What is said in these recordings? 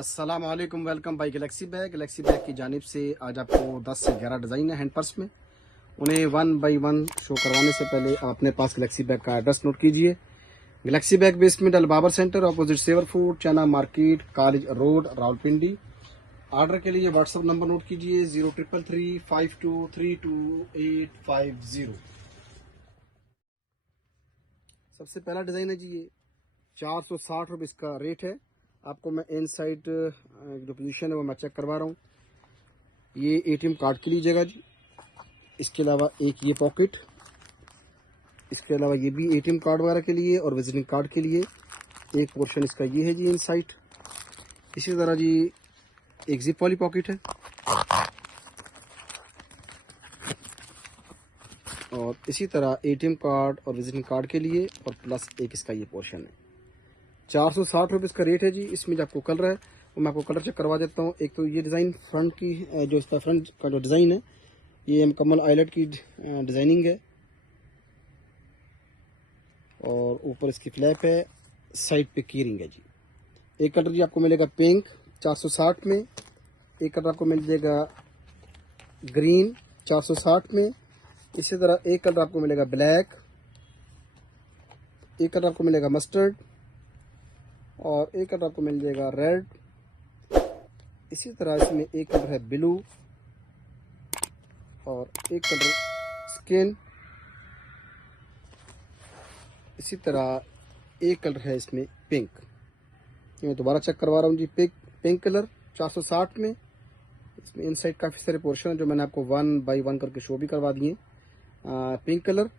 अस्सलाम वालेकुम, welcome bye Galaxy bag की जानिब से आज आपको 10 से 11 डिज़ाइन है हैंड पर्स में। उन्हें वन बाय वन शो करवाने से पहले आप अपने पास गैलेक्सी बैग का एड्रेस नोट कीजिए। Galaxy Bag basement Al Babar centre, opposite Savour Food, China market, college road, Rawalpindi. Order के लिए व्हाट्सअप नंबर नोट कीजिए 0333523280। सबसे पहला डिज़ाइन है जी, ये 460 रुपये इसका रेट है। आपको मैं इन साइड जो पोजीशन है वो मैं चेक करवा रहा हूँ। ये एटीएम कार्ड के लिए जगह जी, इसके अलावा एक ये पॉकेट, इसके अलावा ये भी एटीएम कार्ड वगैरह के लिए और विजिटिंग कार्ड के लिए एक पोर्शन इसका ये है जी इन साइड। इसी तरह जी एक जिप वाली पॉकेट है और इसी तरह एटीएम कार्ड और विजिटिंग कार्ड के लिए और प्लस एक इसका ये पोर्शन है। 460 रुपये इसका रेट है जी। इसमें जो आपको कलर है वो मैं आपको कलर चेक करवा देता हूँ। एक तो ये डिज़ाइन फ्रंट की जो इसका फ्रंट का जो डिज़ाइन है ये मुकम्मल आइलेट की डिज़ाइनिंग है और ऊपर इसकी फ्लैप है, साइड पे की रिंग है जी। एक कलर जी आपको मिलेगा पिंक 460 में, एक कलर आपको मिल जाएगा ग्रीन 460 में, इसी तरह एक कलर आपको मिलेगा ब्लैक, एक कलर आपको मिलेगा मस्टर्ड और एक कलर आपको मिल जाएगा रेड। इसी तरह इसमें एक कलर है ब्लू और एक कलर स्किन। इसी तरह एक कलर है इसमें पिंक। मैं दोबारा चेक करवा रहा हूँ जी। पिंक कलर 460 में, इसमें इनसाइड काफ़ी सारे पोर्शन है जो मैंने आपको वन बाय वन करके शो भी करवा दिए। पिंक कलर,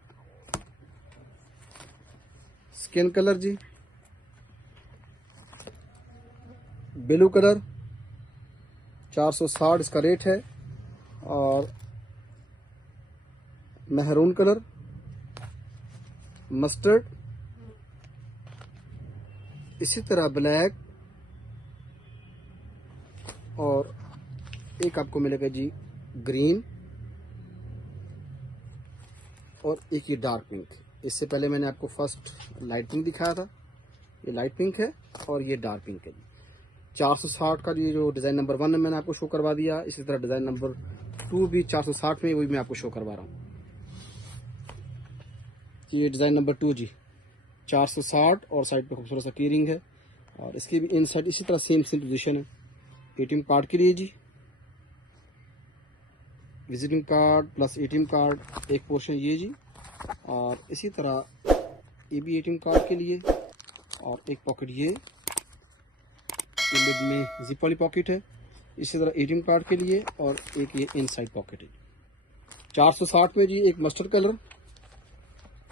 स्किन कलर जी, ब्लू कलर 460 इसका रेट है और मेहरून कलर, मस्टर्ड, इसी तरह ब्लैक और एक आपको मिलेगा जी ग्रीन और एक ये डार्क पिंक। इससे पहले मैंने आपको फर्स्ट लाइट पिंक दिखाया था, ये लाइट पिंक है और ये डार्क पिंक है जी। 460 का ये जो डिज़ाइन नंबर 1 मैंने आपको शो करवा दिया। इसी तरह डिज़ाइन नंबर 2 भी 460 में, वही मैं आपको शो करवा रहा हूँ। ये डिज़ाइन नंबर 2 जी 460 और साइड पे खूबसूरत सा की रिंग है और इसकी भी इन साइड इसी तरह सेम पोजीशन है। एटीएम कार्ड के लिए जी visiting card plus ATM card एक पोर्शन ये जी, और इसी तरह ये भी एटीएम कार्ड के लिए, और एक पॉकेट ये मिड में जिप वाली पॉकेट है, इसी तरह एटीएम कार्ड के लिए, और एक ये इनसाइड पॉकेट है। 460 में जी एक मस्टर्ड कलर,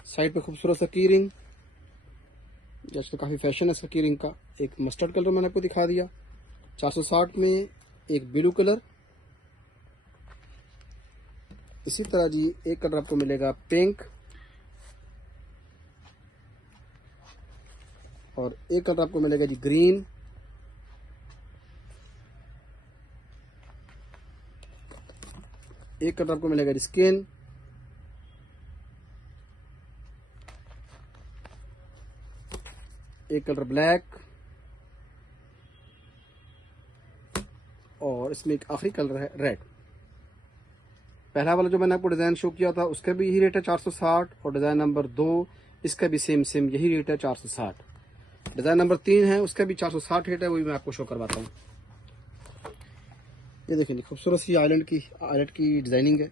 साइड पे खूबसूरत सा की रिंग, आजकल काफ़ी फैशन है इसका की रिंग का। एक मस्टर्ड कलर मैंने आपको दिखा दिया। 460 में एक ब्लू कलर, इसी तरह जी एक कलर आपको मिलेगा पिंक, और एक कलर आपको मिलेगा जी ग्रीन, एक कलर आपको मिलेगा जी स्किन, एक कलर ब्लैक, और इसमें एक आखिरी कलर है रेड। पहला वाला जो मैंने आपको डिज़ाइन शो किया था उसका भी यही रेट है 460, और डिज़ाइन नंबर 2 इसका भी सेम यही रेट है 460। डिज़ाइन नंबर 3 है उसका भी 460 रेट है, वही मैं आपको शो करवाता हूँ। ये देखिए खूबसूरत सी आइलैंड की डिज़ाइनिंग है।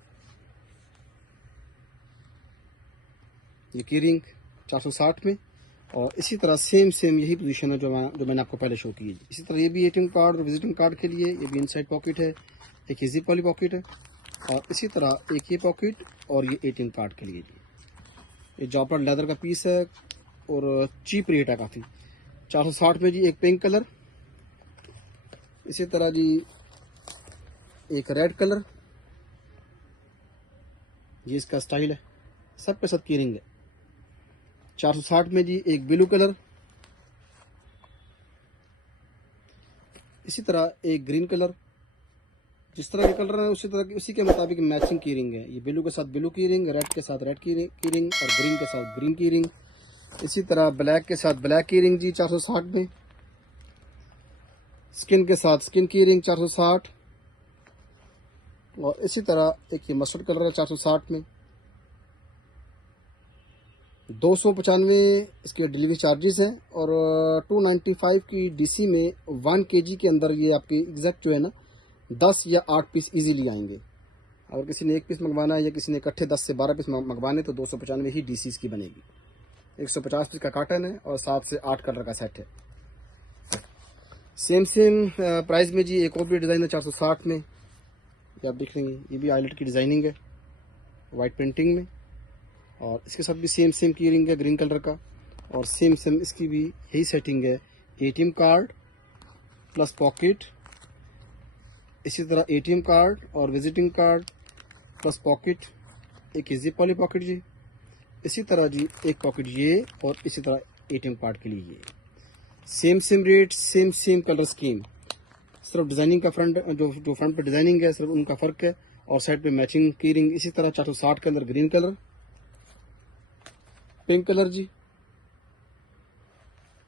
ये की रिंग 460 में, और इसी तरह सेम यही पोजीशन है जो मैंने आपको पहले शो की है। इसी तरह ये भी एटीएम कार्ड और विजिटिंग कार्ड के लिए, ये भी इनसाइड पॉकेट है, एक ये जिप वाली पॉकेट है, और इसी तरह एक ये पॉकेट और ये एटीएम कार्ड के लिए जी। ये जॉपर लेदर का पीस है और चीप रेट है काफ़ी। 460 में जी एक पिंक कलर, इसी तरह जी एक रेड कलर, ये इसका स्टाइल है, सब पे सब की रिंग है। 460 में जी एक ब्लू कलर, इसी तरह एक ग्रीन कलर, जिस तरह के कलर है उसी के मुताबिक मैचिंग की रिंग है। ये ब्लू के साथ ब्लू की रिंग, रेड के साथ रेड की रिंग, और ग्रीन के साथ ग्रीन की रिंग। इसी तरह ब्लैक के साथ ब्लैक की रिंग जी 460 में, स्किन के साथ स्किन की रिंग 460, और इसी तरह एक ये मस्टर्ड कलर है 460 में। 295 इसके डिलीवरी चार्जेस हैं, और 295 की डीसी में 1 केजी के अंदर ये आपकी एग्जैक्ट जो है ना 10 या 8 पीस इजीली आएंगे। अगर किसी ने एक पीस मंगवाना है या किसी ने इकट्ठे 10 से 12 पीस मंगवाने तो 295 ही डीसी की बनेगी। 150 पीस का कार्टन है और 7 से 8 कलर का सेट है। सेम प्राइस में जी एक और भी डिज़ाइन है 460 में, ये आप देख लेंगे। ये भी आइलेट की डिज़ाइनिंग है वाइट पेंटिंग में, और इसके साथ भी सेम की रिंग है ग्रीन कलर का, और सेम इसकी भी यही सेटिंग है। एटीएम कार्ड प्लस पॉकेट, इसी तरह एटीएम कार्ड और विजिटिंग कार्ड प्लस पॉकेट, एक जिप वाली पॉकेट जी, इसी तरह जी एक पॉकेट ये, और इसी तरह एटीएम कार्ड के लिए ये। Same rate, same colour scheme, सिर्फ डिज़ाइनिंग का फ्रंट जो फ्रंट पे डिज़ाइनिंग है सिर्फ उनका फ़र्क है, और साइड पे मैचिंग की रिंग। इसी तरह 460 के अंदर ग्रीन कलर, पिंक कलर जी,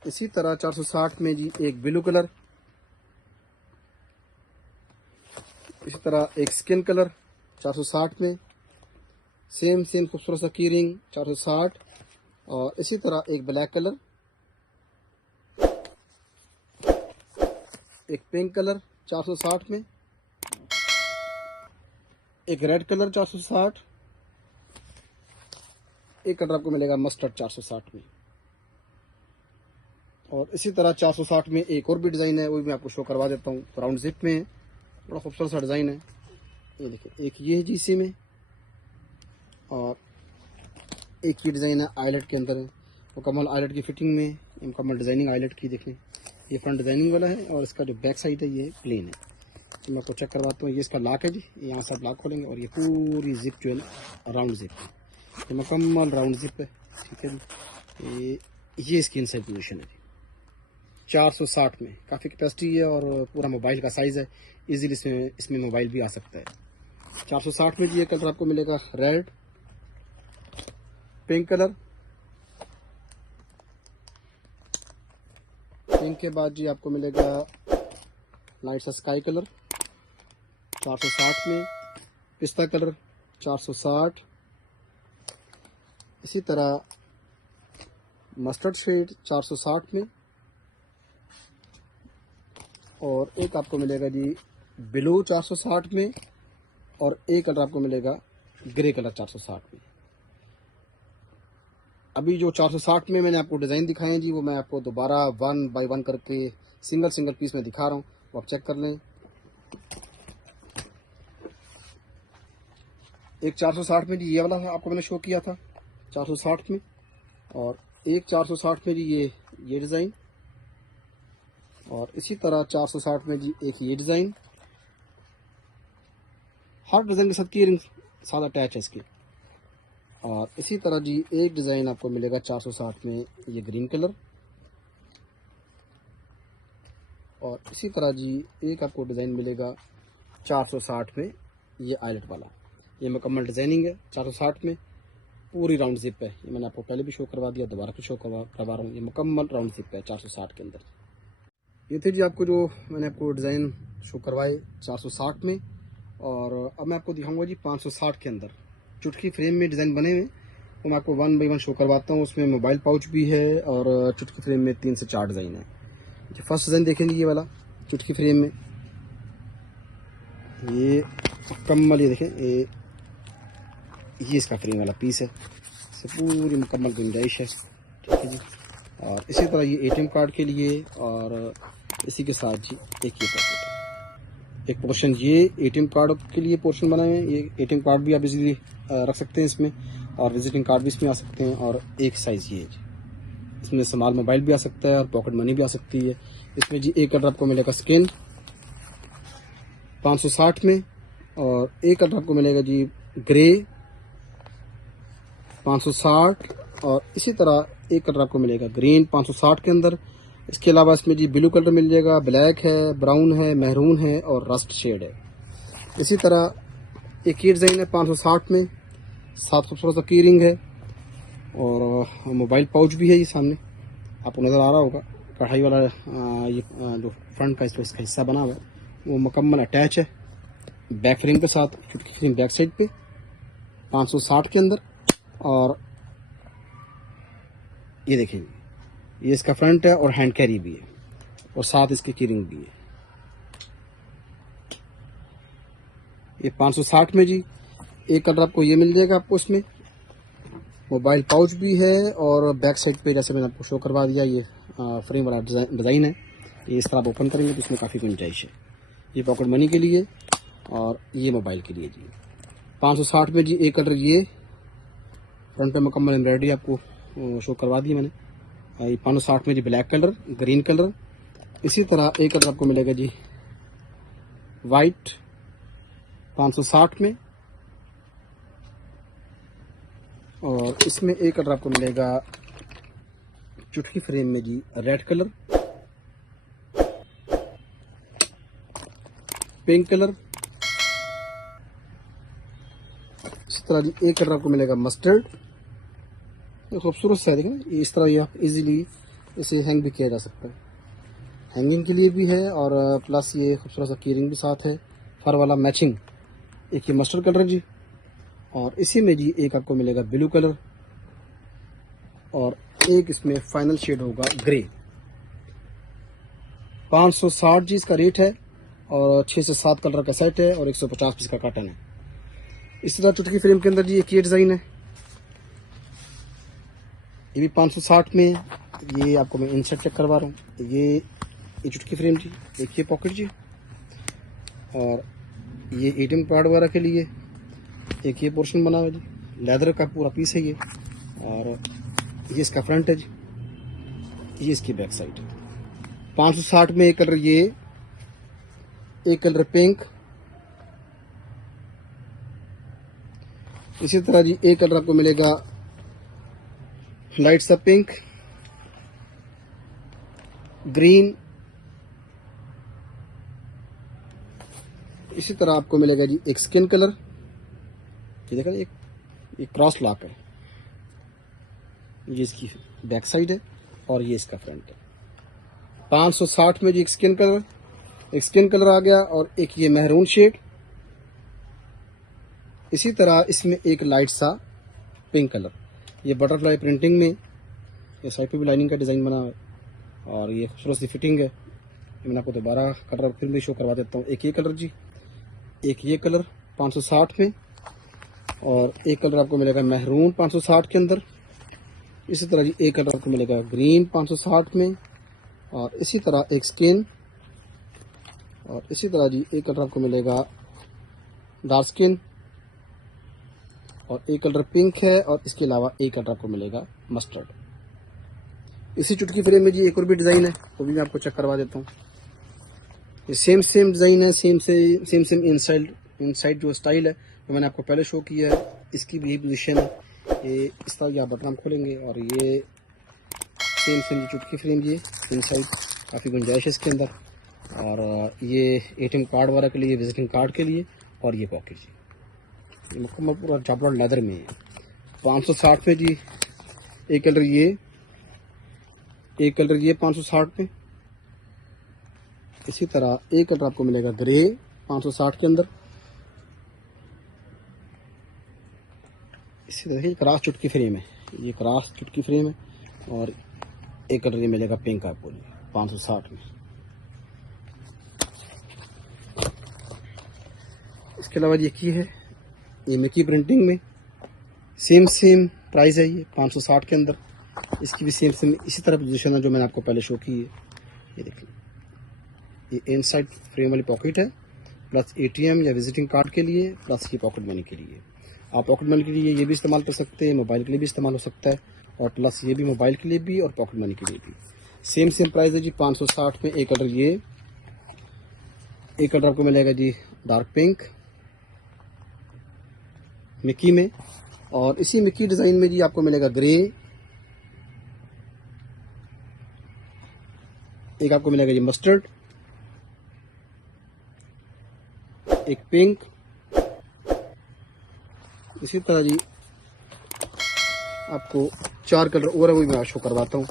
इसी तरह 460 में जी एक ब्लू कलर, इसी तरह एक स्किन कलर 460 में, सेम खूबसूरत सा की रिंग 460, और इसी तरह एक ब्लैक कलर, एक पिंक कलर 460 में, एक रेड कलर 460, एक कलर आपको मिलेगा मस्टर्ड 460 में, और इसी तरह 460 में एक और भी डिज़ाइन है, वो भी मैं आपको शो करवा देता हूँ। राउंड जिप में है, बड़ा खूबसूरत सा डिज़ाइन है। ये देखिए, एक ये है जीसी में, और एक ये डिज़ाइन है आइलेट के अंदर है, मुकम्मल आइलेट की फिटिंग में, मुकम्मल डिज़ाइनिंग आइलेट की। देखें ये फ्रंट डिज़ाइनिंग वाला है, और इसका जो बैक साइड है ये प्लेन है। तो मैं आपको चेक करवाता हूँ। ये इसका लॉक है जी, यहाँ से आप लॉक खोलेंगे, और ये पूरी जिप जो है ना राउंड जिप है, ये मुकम्मल राउंड जिप है, ठीक है जी। ये इसकी इनसाइड पोजीशन है जी। 460 में काफ़ी कैपेसिटी है, और पूरा मोबाइल का साइज़ है, इजीली इसमें मोबाइल भी आ सकता है। 460 में जी ये कलर आपको मिलेगा रेड, पिंक कलर, पिंक के बाद जी आपको मिलेगा लाइट सा स्काई कलर 460 में, पिस्ता कलर 460, इसी तरह मस्टर्ड शेड 460 में, और एक आपको मिलेगा जी ब्लू 460 में, और एक कलर आपको मिलेगा ग्रे कलर 460 में। अभी जो 460 में मैंने आपको डिज़ाइन दिखाए हैं जी, वो मैं आपको दोबारा 1 बाय 1 करके सिंगल सिंगल पीस में दिखा रहा हूँ, वो आप चेक कर लें। एक 460 में जी ये वाला आपको मैंने शो किया था 460 में, और एक 460 में जी ये डिज़ाइन, और इसी तरह 460 में जी एक ये डिज़ाइन। हर डिज़ाइन के साथ की रिंग साथ अटैच है इसके। और इसी तरह जी एक डिज़ाइन आपको मिलेगा 460 में ये ग्रीन कलर, और इसी तरह जी एक आपको डिज़ाइन मिलेगा 460 में ये आयलेट वाला। ये मुकम्मल डिज़ाइनिंग है 460 में, पूरी राउंड जिप है। ये मैंने आपको पहले भी शो करवा दिया, दोबारा भी शो करवा रहा हूँ। ये मुकम्मल राउंड जिप है 460 के अंदर। ये थे जी आपको जो मैंने आपको डिज़ाइन शो करवाए 460 में। और अब मैं आपको दिखाऊंगा जी 560 के अंदर चुटकी फ्रेम में डिज़ाइन बने हुए, तो मैं आपको 1 बाय 1 शो करवाता हूँ। उसमें मोबाइल पाउच भी है और चुटकी फ्रेम में 3 से 4 डिज़ाइन है। जो फर्स्ट डिज़ाइन देखेंगे ये वाला चुटकी फ्रेम में, ये मुकम्मल, ये देखें ये इसका फ्रेम वाला पीस है, इससे पूरी मुकम्मल गुंजाइश है, ठीक है जी। और इसी तरह ये एटीएम कार्ड के लिए, और इसी के साथ जी एक ये पैकेट है, एक पोर्शन ये एटीएम कार्ड के लिए पोर्शन बनाए हैं। ये एटीएम कार्ड भी आप इजीली रख सकते हैं इसमें, और विजिटिंग कार्ड भी इसमें आ सकते हैं। और एक साइज़ ये जी, इसमें स्मॉल मोबाइल भी आ सकता है और पॉकेट मनी भी आ सकती है। इसमें जी एक कलर आपको मिलेगा स्किन 560 में, और एक कलर आपको मिलेगा जी ग्रे 560, और इसी तरह एक कलर आपको मिलेगा ग्रीन 560 के अंदर। इसके अलावा इसमें जी ब्लू कलर मिल जाएगा, ब्लैक है, ब्राउन है, महरून है और रस्ट शेड है। इसी तरह एक ये डिज़ाइन है 560 में, साथ खूबसूरत सा की रिंग है, और मोबाइल पाउच भी है। ये सामने आपको नज़र आ रहा होगा, कढ़ाई वाला ये जो फ्रंट का इसका हिस्सा बना हुआ है वो मुकम्मल अटैच है बैक फ्रेम के साथ, चुटकी फ्रेम बैक साइड पे 560 के अंदर। और ये देखिए, ये इसका फ्रंट है और हैंड कैरी भी है, और साथ इसकी कीरिंग भी है। ये 560 में जी एक कलर आपको ये मिल जाएगा। आपको इसमें मोबाइल पाउच भी है, और बैक साइड पे जैसे मैंने आपको शो करवा दिया ये फ्रेम वाला डिज़ाइन है। ये इस तरह आप ओपन करेंगे तो इसमें काफ़ी गुंजाइश है। ये पॉकेट मनी के लिए और ये मोबाइल के लिए जी। 560 में जी एक कलर ये फ्रंट पे मुकम्मल एम्ब्रॉयडरी आपको शो करवा दी मैंने। ये 560 में जी ब्लैक कलर, ग्रीन कलर। इसी तरह एक कलर आपको मिलेगा जी वाइट 560 में, और इसमें एक कलर आपको मिलेगा चुटकी फ्रेम में जी रेड कलर, पिंक कलर। इस तरह जी एक कलर आपको मिलेगा मस्टर्ड। खूबसूरत सा है, देखें ना, इस तरह ये आप इजीली इसे हैंग भी किया जा सकता है, हैंगिंग के लिए भी है, और प्लस ये खूबसूरत सा कीरिंग भी साथ है, फर वाला मैचिंग। एक ये मस्टर्ड कलर जी, और इसी में जी एक आपको मिलेगा ब्लू कलर, और एक इसमें फाइनल शेड होगा ग्रे। 560 जी इसका रेट है, और 6 से 7 कलर का सेट है, और 150 पीस का कॉटन है। इसी तरह चुटकी फ्रेम के अंदर जी एक ये डिज़ाइन है, ये भी 560 में। ये आपको मैं इंसर्ट चेक करवा रहा हूँ। ये चुटकी फ्रेम जी, एक ये पॉकेट जी, और ये एटीएम कार्ड वगैरह के लिए एक ये पोर्शन बना हुआ है जी, लेदर का पूरा पीस है ये, और ये इसका फ्रंट है जी, ये इसकी बैक साइड है। 560 में एक कलर ये, एक कलर पिंक। इसी तरह जी एक कलर आपको मिलेगा लाइट सा पिंक, ग्रीन। इसी तरह आपको मिलेगा जी एक स्किन कलर, ये देखा एक क्रॉस लॉक है, ये इसकी बैक साइड है, और ये इसका फ्रंट है। 560 में जी एक स्किन कलर आ गया, और एक ये महरून शेड। इसी तरह इसमें एक लाइट सा पिंक कलर, ये बटरफ्लाई प्रिंटिंग में, ये साइड पे भी लाइनिंग का डिज़ाइन बना है, और ये खूबसूरत सी फिटिंग है। मैंने आपको दोबारा कलर फिर भी शो करवा देता हूँ। एक ये कलर जी, एक ये कलर 560 में, और एक कलर आपको मिलेगा महरून 560 के अंदर। इसी तरह जी एक कलर आपको मिलेगा ग्रीन 560 में, और इसी तरह एक स्किन, और इसी तरह जी एक कलर आपको मिलेगा डार्क स्किन, और एक कलर पिंक है, और इसके अलावा एक कलर आपको मिलेगा मस्टर्ड। इसी चुटकी फ्रेम में जी एक और भी डिज़ाइन है, वो भी मैं आपको चेक करवा देता हूँ। ये सेम डिज़ाइन है, सेम इनसाइड जो स्टाइल है वो मैंने आपको पहले शो किया है। इसकी भी पोजीशन है, ये इस तरह आप बटन खोलेंगे, और ये सेम चुटकी फ्रेम, ये इनसाइड काफ़ी गुंजाइश है इसके अंदर, और ये एटीएम कार्ड वाला के लिए, विजिटिंग कार्ड के लिए, और ये पॉकेट जी मुकम्मल पूरा जापलॉट लेदर में है। 560 में जी एक कलर ये 560 में। इसी तरह एक कलर आपको मिलेगा ग्रे 560 के अंदर। इसी तरह ये क्रॉस चुटकी फ्रेम है, ये क्रॉस चुटकी फ्रेम है, और एक कलर ये मिलेगा पिंक आपको 560 में। इसके अलावा ये की है, ये मिकी प्रिंटिंग में सेम प्राइस है, ये 560 के अंदर। इसकी भी सेम इसी तरह पोजीशन है जो मैंने आपको पहले शो की है। ये देखिए, ये इनसाइड फ्रेम वाली पॉकेट है, प्लस एटीएम या विजिटिंग कार्ड के लिए, प्लस ये पॉकेट मनी के लिए। आप पॉकेट मनी के लिए ये भी इस्तेमाल कर सकते हैं, मोबाइल के लिए भी इस्तेमाल हो सकता है, और प्लस ये भी मोबाइल के लिए भी और पॉकेट मनी के लिए भी। सेम प्राइस है जी 560 में। एक कलर आपको मिलेगा जी डार्क पिंक मिकी में, और इसी मिकी डिज़ाइन में जी आपको मिलेगा ग्रे, एक आपको मिलेगा जी मस्टर्ड, एक पिंक। इसी तरह जी आपको 4 कलर और है, वो मैं शो करवाता हूँ।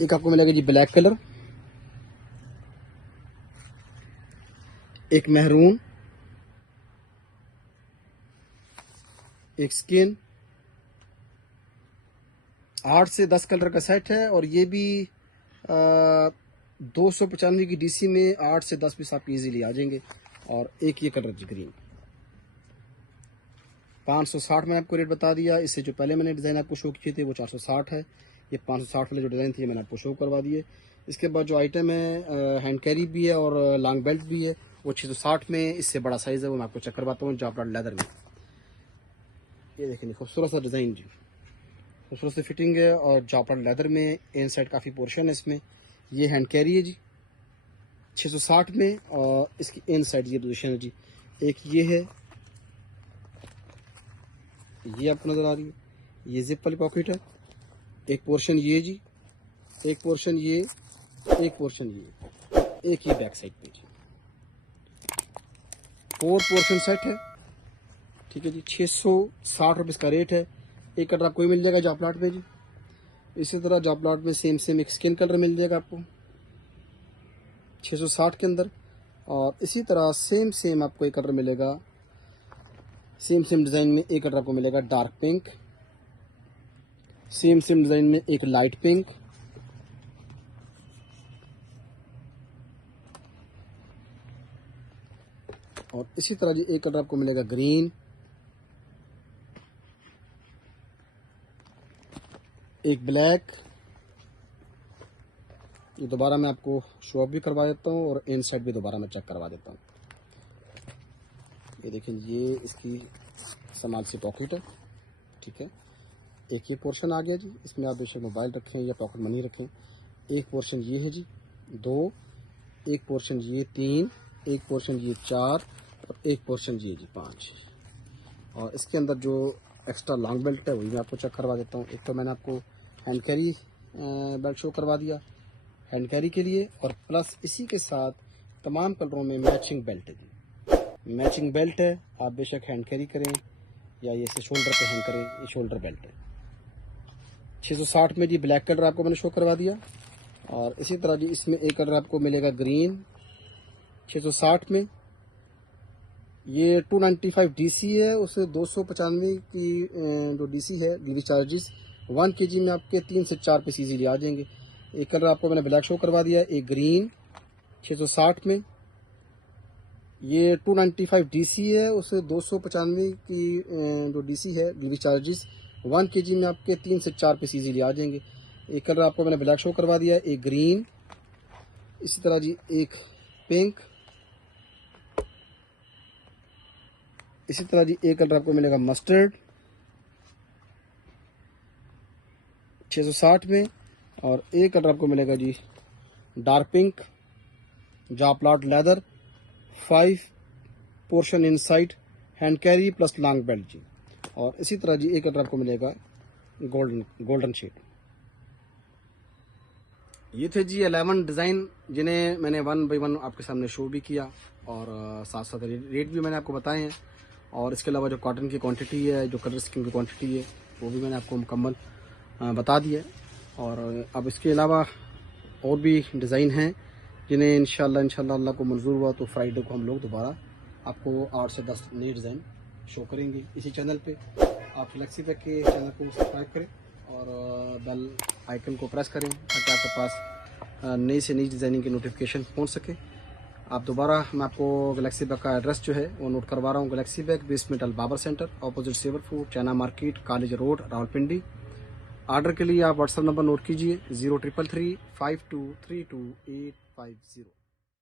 एक आपको मिलेगा जी ब्लैक कलर, एक महरून, एक स्किन। 8 से 10 कलर का सेट है, और ये भी 295 की डीसी में 8 से 10 पीस आप इजीली आ जाएंगे। और एक ये कलर जी ग्रीन 560 में आपको रेट बता दिया। इससे जो पहले मैंने डिज़ाइन आपको शो किए थे वो 460 है, ये 560 वाले जो डिज़ाइन थे ये मैंने आपको शो करवा दिए। इसके बाद जो आइटम है हैंड कैरी भी है और लॉन्ग बेल्ट भी है, वो 660 में। इससे बड़ा साइज़ है वो मैं आपको चेक करवाता हूँ जापलॉट लेदर में। ये देखिए खूबसूरत सा डिज़ाइन जी, खूबसूरत सी फिटिंग है, और जापलॉट लेदर में इन साइड काफ़ी पोर्शन है इसमें। ये हैंड कैरी है जी 660 में, और इसकी इन साइड ये पोजीशन है जी। एक ये है, ये आपको नज़र आ रही है, ये जिप वाली पॉकेट है। एक पोर्शन ये जी, एक पोर्शन ये, एक पोर्शन ये, एक ये बैक साइड पे जी। 4 पोर्शन सेट है, ठीक है जी। 660 रुपये इसका रेट है। एक कलर आपको मिल जाएगा जापलॉट में जी। इसी तरह जापलॉट में सेम एक स्किन कलर मिल जाएगा आपको 660 के अंदर, और इसी तरह सेम आपको एक कलर मिलेगा, सेम डिज़ाइन में एक कलर आपको मिलेगा डार्क पिंक, सेम डिज़ाइन में एक लाइट पिंक, और इसी तरह जी एक कलर आपको मिलेगा ग्रीन, एक ब्लैक। ये दोबारा मैं आपको शो ऑफ भी करवा देता हूँ, और इन साइड भी दोबारा मैं चेक करवा देता हूँ। ये देखें, ये इसकी सामान सी पॉकेट है, ठीक है। एक ये पोर्शन आ गया जी, इसमें आप बेशक मोबाइल रखें या पॉकेट मनी रखें। एक पोर्शन ये है जी 2, एक पोर्शन ये 3, एक पोर्शन ये 4, और एक पोर्शन ये जी 5। और इसके अंदर जो एक्स्ट्रा लॉन्ग बेल्ट है वही मैं आपको चेक करवा देता हूँ। एक तो मैंने आपको हैंड कैरी बेल्ट शो करवा दिया हैंड कैरी के लिए, और प्लस इसी के साथ तमाम कलरों में मैचिंग बेल्ट है जी। मैचिंग बेल्ट है, आप बेशक हैंड कैरी करें या ये इसे शोल्डर पे हैंग करें, ये शोल्डर बेल्ट है। 660 में जी ब्लैक कलर आपको मैंने शो करवा दिया, और इसी तरह जी इसमें एक कलर आपको मिलेगा ग्रीन 660 में। ये 295 डीसी है, उससे 295 की जो डीसी है डिलीवरी चार्जेस 1 kg में आपके 3 से 4 पीस इजीली आ जाएंगे। एक कलर आपको मैंने ब्लैक शो करवा दिया, एक ग्रीन 660 में। ये 295 डीसी है, उसे 295 की जो डीसी है डिलीवरी चार्जेस 1 kg में आपके 3 से 4 पीस इजीली आ जाएंगे। एक कलर आपको मैंने ब्लैक शो करवा दिया है, एक ग्रीन, इसी तरह जी एक पिंक, इसी तरह जी एक कलर आपको मिलेगा मस्टर्ड 660 में, और एक कलर आपको मिलेगा जी डार्क पिंक जापलाट leather 5 portion inside hand carry plus long belt जी। और इसी तरह जी एक कलर आपको मिलेगा गोल्डन शेड। ये थे जी 11 डिज़ाइन जिन्हें मैंने 1 बाय 1 आपके सामने शो भी किया, और साथ साथ रेट भी मैंने आपको बताए हैं। और इसके अलावा जो कॉटन की क्वांटिटी है, जो कलर स्कीम की क्वांटिटी है, वो भी मैंने आपको मुकम्मल बता दिया है। और अब इसके अलावा और भी डिज़ाइन हैं जिन्हें इंशाल्लाह अल्लाह को मंजूर हुआ तो फ्राइडे को हम लोग दोबारा आपको 8 से 10 नए डिज़ाइन शो करेंगे इसी चैनल पे। आप फ्लेक्सी पैक के चैनल को सब्सक्राइब करें और बेल आइकन को प्रेस करें ताकि आपके पास नई से नई डिज़ाइनिंग की नोटिफिकेशन पहुंच सके। आप दोबारा मैं आपको गैलेक्सी बैग का एड्रेस जो है वो नोट करवा रहा हूँ। Galaxy Bag basement Al Babar centre, opposite Savour Food, China market, college road, Rawalpindi. Order के लिए आप व्हाट्सएप नंबर नोट कीजिए 0333 5232 850।